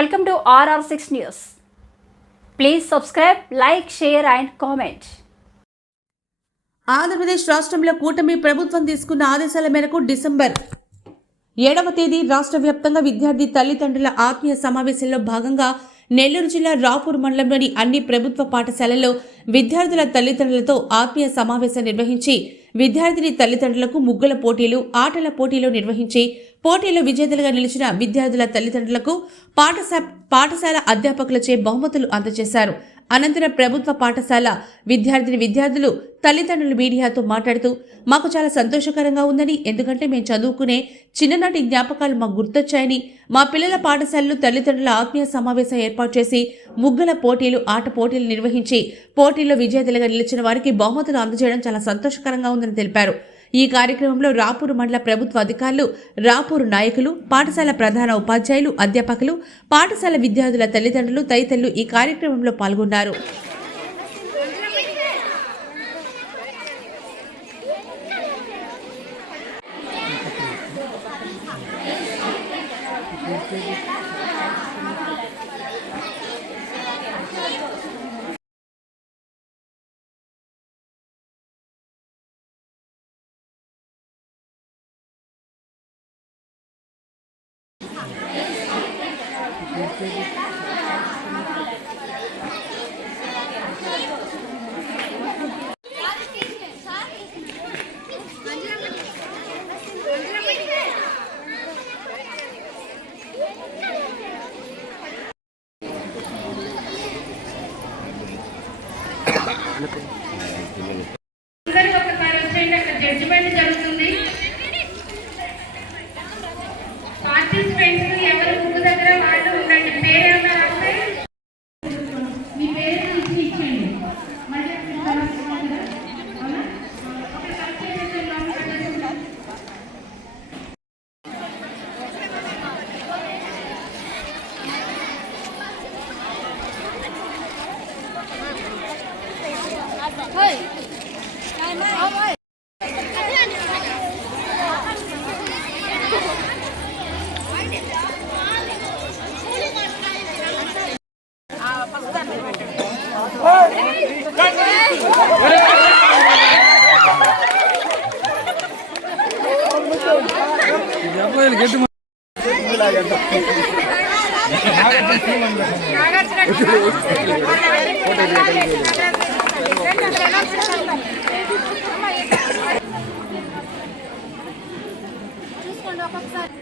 Welcome to RR6 News. Please subscribe, like, share and comment. Andhra Pradesh రాష్ట్రంలో కూటమి ప్రభుత్వం తీసుకున్న ఆదేశాల మేరకు డిసెంబర్ 7వ తేదీ రాష్ట్ర వ్యాప్తంగా విద్యార్థి తల్లిదండ్రుల ఆత్మీయ సమావేశంలో భాగంగా నెల్లూరు జిల్లా రాపూర్ మండలంలోని అన్ని ప్రభుత్వ పాఠశాలల్లో విద్యార్థుల తల్లిదండ్రులతో ఆత్మీయ సమావేశం నిర్వహించి విద్యార్థిని తల్లిదండ్రులకు ముగ్గుల పోటీలు, ఆటల పోటీలు నిర్వహించి పోటీలో విజేతలుగా నిలిచిన విద్యార్థుల తల్లిదండ్రులకు పాఠశాల అధ్యాపకులచే బహుమతులు అందజేశారు. అనంతరం ప్రభుత్వ పాఠశాల విద్యార్థులు తల్లిదండ్రులు మీడియాతో మాట్లాడుతూ మాకు చాలా సంతోషకరంగా ఉందని, ఎందుకంటే మేము చదువుకునే చిన్ననాటి జ్ఞాపకాలు మాకు గుర్తొచ్చాయని, మా పిల్లల పాఠశాలలు తల్లిదండ్రుల ఆత్మీయ సమావేశం ఏర్పాటు చేసి ముగ్గుల పోటీలు, ఆట పోటీలు నిర్వహించి పోటీల్లో విజేతలుగా నిలిచిన వారికి బహుమతులు అందజేయడం చాలా సంతోషకరంగా ఉందని తెలిపారు. ఈ కార్యక్రమంలో రాపూరు మండల ప్రభుత్వ అధికారులు, రాపూరు నాయకులు, పాఠశాల ప్రధాన ఉపాధ్యాయులు, అధ్యాపకులు, పాఠశాల విద్యార్థుల తల్లిదండ్రులు తదితరులు ఈ కార్యక్రమంలో పాల్గొన్నారు. జడ్జిమెంట్ జరుగుతుంది. పార్టిసిపెంట్స్ ఎవరు ముగ్గు దగ్గర వాళ్ళు ఉండండి. పేరు ఏమన్నా రాస్తే మీ పేరు ఇచ్చేయండి. మళ్ళీ చూసుకోండి ఒక్కొక్కసారి.